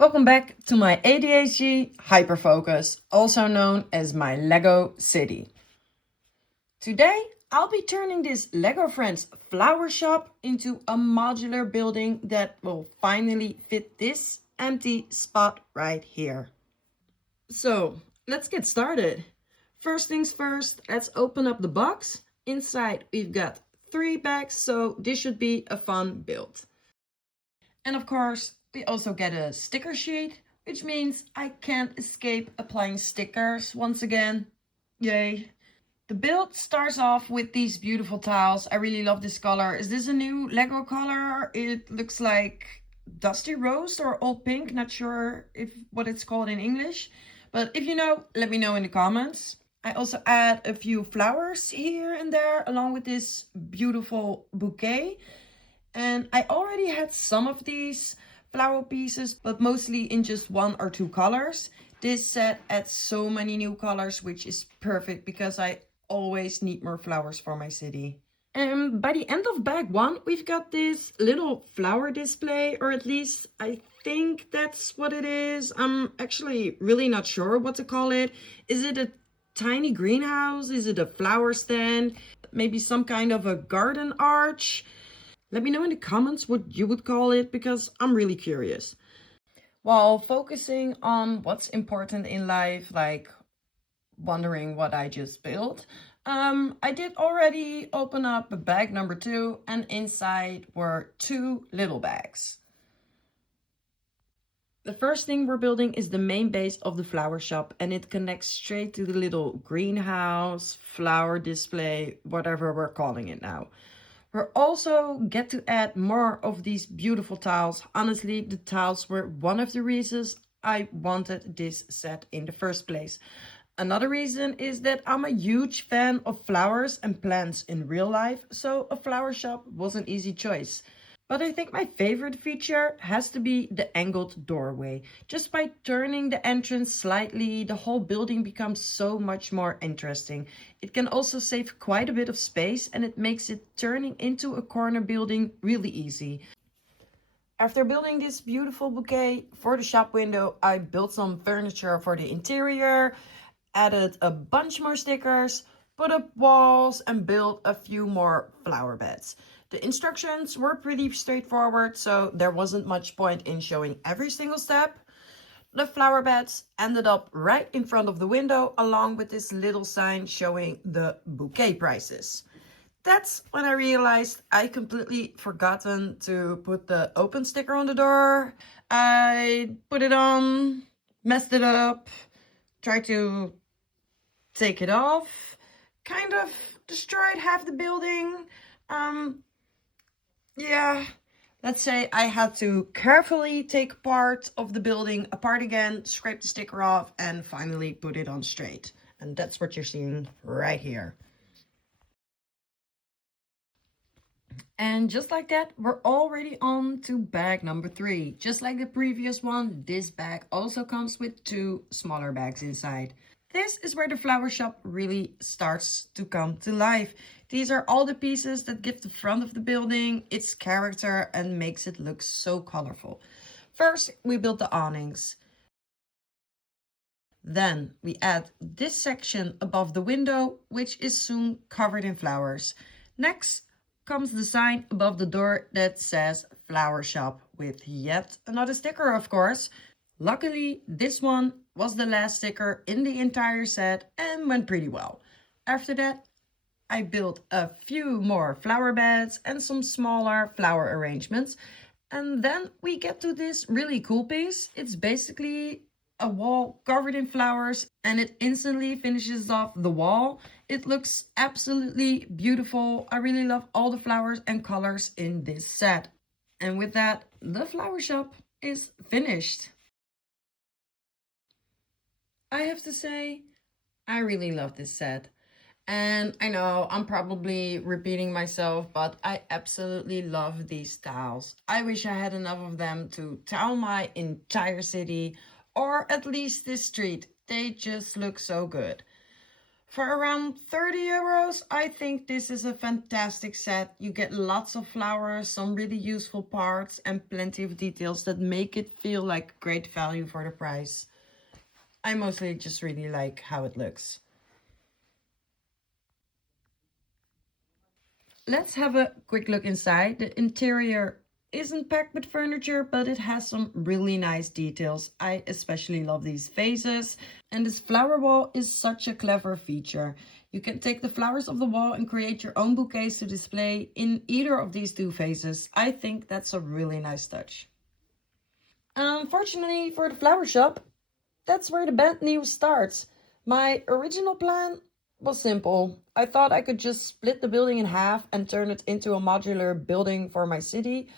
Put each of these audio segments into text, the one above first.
Welcome back to my ADHD hyperfocus, also known as my Lego city. Today, I'll be turning this Lego Friends flower shop into a modular building that will finally fit this empty spot right here. So, let's get started. First things first, let's open up the box. Inside, we've got 3 bags, so this should be a fun build. And of course, we also get a sticker sheet, which means I can't escape applying stickers once again. Yay. The build starts off with these beautiful tiles. I really love this color. Is this a new Lego color? It looks like dusty rose or old pink. Not sure what it's called in English. But if you know, let me know in the comments. I also add a few flowers here and there along with this beautiful bouquet. And I already had some of these flower pieces, but mostly in just 1 or 2 colors. This set adds so many new colors, which is perfect because I always need more flowers for my city. And by the end of bag 1, we've got this little flower display, or at least I think that's what it is. I'm actually really not sure what to call it. Is it a tiny greenhouse? Is it a flower stand? Maybe some kind of a garden arch? Let me know in the comments what you would call it, because I'm really curious. While focusing on what's important in life, like wondering what I just built, I did already open up bag number 2, and inside were 2 little bags. The first thing we're building is the main base of the flower shop, and it connects straight to the little greenhouse, flower display, whatever we're calling it now. We also get to add more of these beautiful tiles. Honestly, the tiles were one of the reasons I wanted this set in the first place. Another reason is that I'm a huge fan of flowers and plants in real life, so a flower shop was an easy choice. But I think my favorite feature has to be the angled doorway. Just by turning the entrance slightly, the whole building becomes so much more interesting. It can also save quite a bit of space, and it makes it turning into a corner building really easy. After building this beautiful bouquet for the shop window, I built some furniture for the interior, added a bunch more stickers, put up walls, and built a few more flower beds. The instructions were pretty straightforward, so there wasn't much point in showing every single step. The flower beds ended up right in front of the window, along with this little sign showing the bouquet prices. That's when I realized I completely forgotten to put the open sticker on the door. I put it on, messed it up, tried to take it off, kind of destroyed half the building. Yeah, let's say I had to carefully take part of the building apart again, scrape the sticker off, and finally put it on straight. And that's what you're seeing right here. And just like that, we're already on to bag number 3. Just like the previous one, this bag also comes with 2 smaller bags inside. This is where the flower shop really starts to come to life. These are all the pieces that give the front of the building its character and makes it look so colorful. First, we built the awnings. Then we add this section above the window, which is soon covered in flowers. Next comes the sign above the door that says flower shop, with yet another sticker, of course. Luckily, this one was the last sticker in the entire set and went pretty well. After that, I built a few more flower beds and some smaller flower arrangements. And then we get to this really cool piece. It's basically a wall covered in flowers, and it instantly finishes off the wall. It looks absolutely beautiful. I really love all the flowers and colors in this set. And with that, the flower shop is finished. I have to say, I really love this set. And I know I'm probably repeating myself, but I absolutely love these tiles. I wish I had enough of them to tile my entire city, or at least this street. They just look so good. For around 30 euros, I think this is a fantastic set. You get lots of flowers, some really useful parts, and plenty of details that make it feel like great value for the price. I mostly just really like how it looks. Let's have a quick look inside. The interior isn't packed with furniture, but it has some really nice details. I especially love these vases. And this flower wall is such a clever feature. You can take the flowers off the wall and create your own bouquets to display in either of these two vases. I think that's a really nice touch. Unfortunately for the flower shop, that's where the bad news starts. My original plan was simple. I thought I could just split the building in half and turn it into a modular building for my city.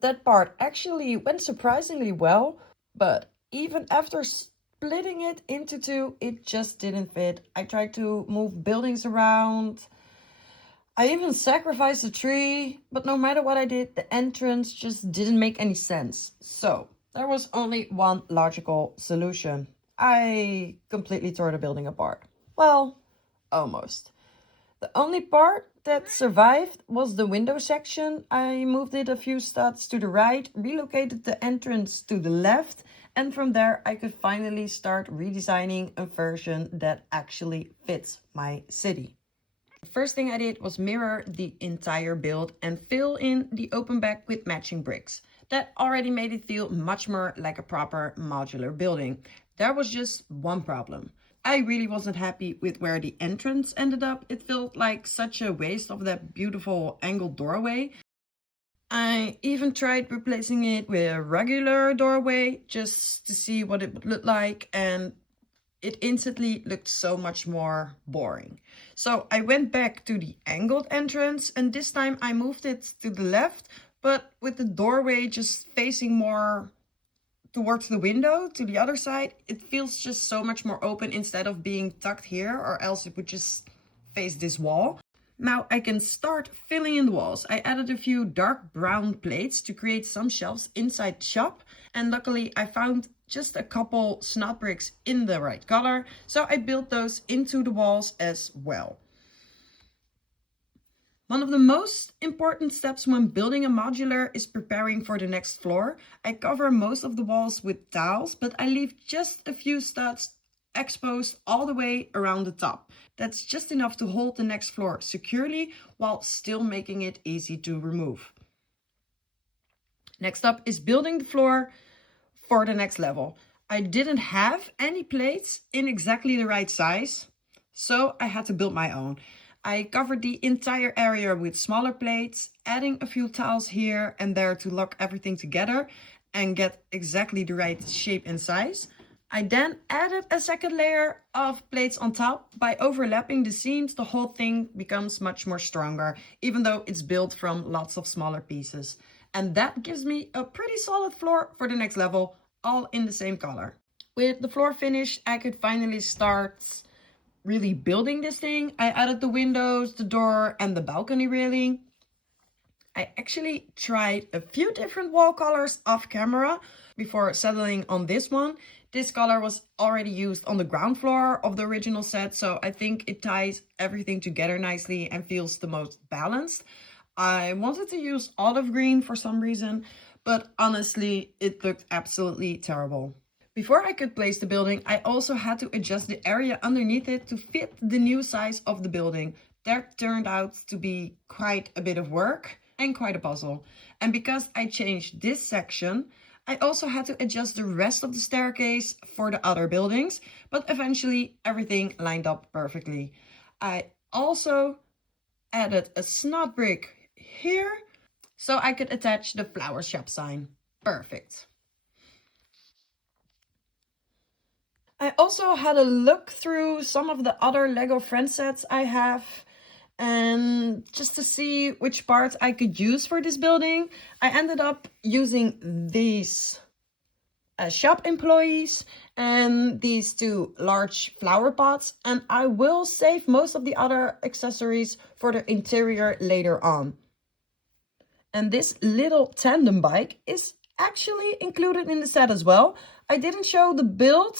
That part actually went surprisingly well, but even after splitting it into two, it just didn't fit. I tried to move buildings around. I even sacrificed a tree, but no matter what I did, the entrance just didn't make any sense. So there was only one logical solution. I completely tore the building apart. Well, almost. The only part that survived was the window section. I moved it a few studs to the right, relocated the entrance to the left, and from there I could finally start redesigning a version that actually fits my city. The first thing I did was mirror the entire build and fill in the open back with matching bricks. That already made it feel much more like a proper modular building. There was just one problem. I really wasn't happy with where the entrance ended up. It felt like such a waste of that beautiful angled doorway. I even tried replacing it with a regular doorway just to see what it would look like, and it instantly looked so much more boring. So I went back to the angled entrance, and this time I moved it to the left, but with the doorway just facing more towards the window to the other side. It feels just so much more open instead of being tucked here, or else it would just face this wall. Now I can start filling in the walls. I added a few dark brown plates to create some shelves inside the shop, and luckily I found just a couple snot bricks in the right color, so I built those into the walls as well. One of the most important steps when building a modular is preparing for the next floor. I cover most of the walls with tiles, but I leave just a few studs exposed all the way around the top. That's just enough to hold the next floor securely while still making it easy to remove. Next up is building the floor for the next level. I didn't have any plates in exactly the right size, so I had to build my own. I covered the entire area with smaller plates, adding a few tiles here and there to lock everything together and get exactly the right shape and size. I then added a second layer of plates on top. By overlapping the seams, the whole thing becomes much more stronger, even though it's built from lots of smaller pieces. And that gives me a pretty solid floor for the next level, all in the same color. With the floor finished, I could finally start really building this thing. I added the windows, the door, and the balcony railing. I actually tried a few different wall colors off camera before settling on this one. This color was already used on the ground floor of the original set, so I think it ties everything together nicely and feels the most balanced. I wanted to use olive green for some reason, but honestly, it looked absolutely terrible. Before I could place the building, I also had to adjust the area underneath it to fit the new size of the building. That turned out to be quite a bit of work and quite a puzzle. And because I changed this section, I also had to adjust the rest of the staircase for the other buildings, but eventually everything lined up perfectly. I also added a snot brick here so I could attach the flower shop sign. Perfect. I also had a look through some of the other Lego friend sets I have, and just to see which parts I could use for this building. I ended up using these shop employees and these two large flower pots, and I will save most of the other accessories for the interior later on. And this little tandem bike is actually included in the set as well. I didn't show the build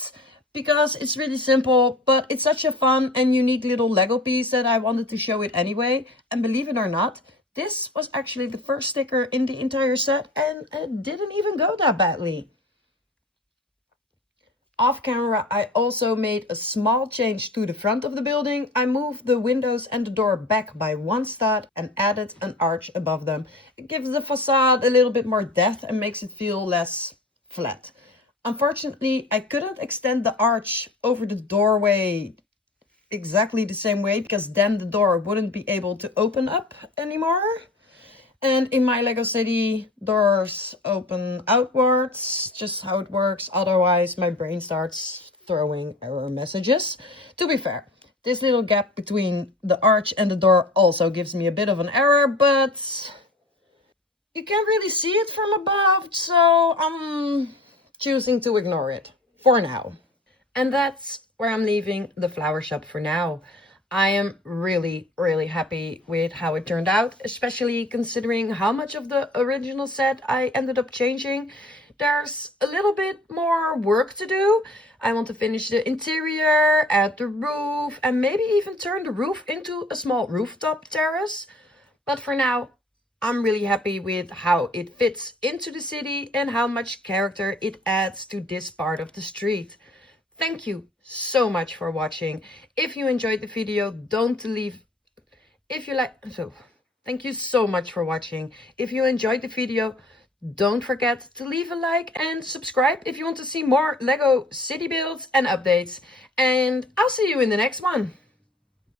because it's really simple, but it's such a fun and unique little Lego piece that I wanted to show it anyway. And believe it or not, this was actually the first sticker in the entire set, and it didn't even go that badly. Off camera, I also made a small change to the front of the building. I moved the windows and the door back by one stud and added an arch above them. It gives the facade a little bit more depth and makes it feel less flat. Unfortunately, I couldn't extend the arch over the doorway exactly the same way, because then the door wouldn't be able to open up anymore. And in my Lego City, doors open outwards, just how it works. Otherwise, my brain starts throwing error messages. To be fair, this little gap between the arch and the door also gives me a bit of an error, but you can't really see it from above, so I'm choosing to ignore it for now. And that's where I'm leaving the flower shop for now. I am really, really happy with how it turned out, especially considering how much of the original set I ended up changing. There's a little bit more work to do. I want to finish the interior, add the roof, and maybe even turn the roof into a small rooftop terrace. But for now, I'm really happy with how it fits into the city and how much character it adds to this part of the street. Thank you so much for watching. If you enjoyed the video, thank you so much for watching. If you enjoyed the video, don't forget to leave a like and subscribe if you want to see more Lego City builds and updates. And I'll see you in the next one.